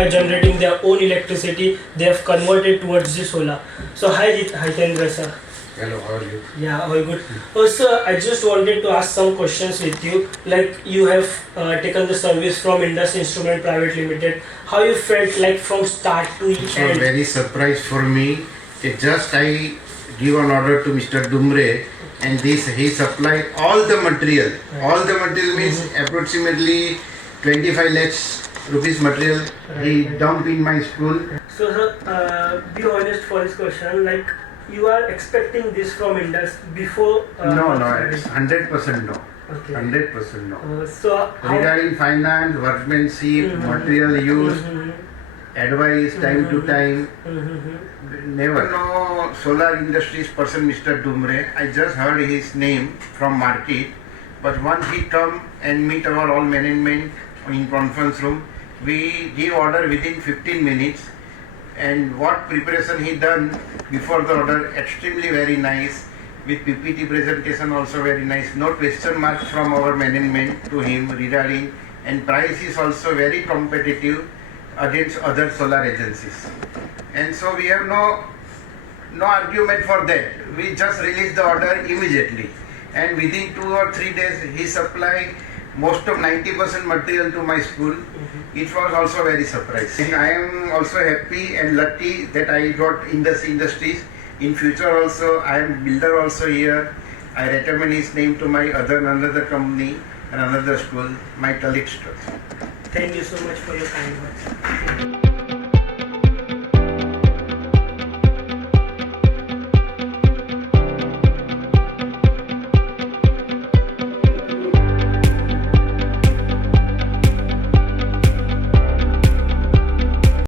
by generating their own electricity, they have converted towards the solar. So hi Hitendra sir. Hello, how are you? Yeah, all good. Sir, I just wanted to ask some questions with you. Like you have taken the service from Indus Instrument Private Limited. How you felt like from start to It was end? very surprise for me. It just I give an order to Mr. Dumre and this he supplied all the material. All the material means approximately 25 lakhs rupees material he dumped in my school. So sir, be honest for this question. Like you are expecting this from Indus before? No, it's 100% no. Okay. 100% no. So how? Regarding finance, workmanship, material use, advice time to time. Never know solar industries person Mr. Dumre. I just heard his name from market, but once he come and meet our all management in conference room, we give order within 15 minutes. And what preparation he done before the order, extremely very nice. With PPT presentation also very nice. No question mark from our management to him regarding, and price is also very competitive against other solar agencies. And so we have no argument for that. We just release the order immediately. And within 2 or 3 days he supplied most of 90% material to my school. It was also very surprising. I am also happy and lucky that I got Indus Industries. In future also, I am builder also here. I recommend his name to my another company and another school, my colleagues. Thank you so much for your kind words.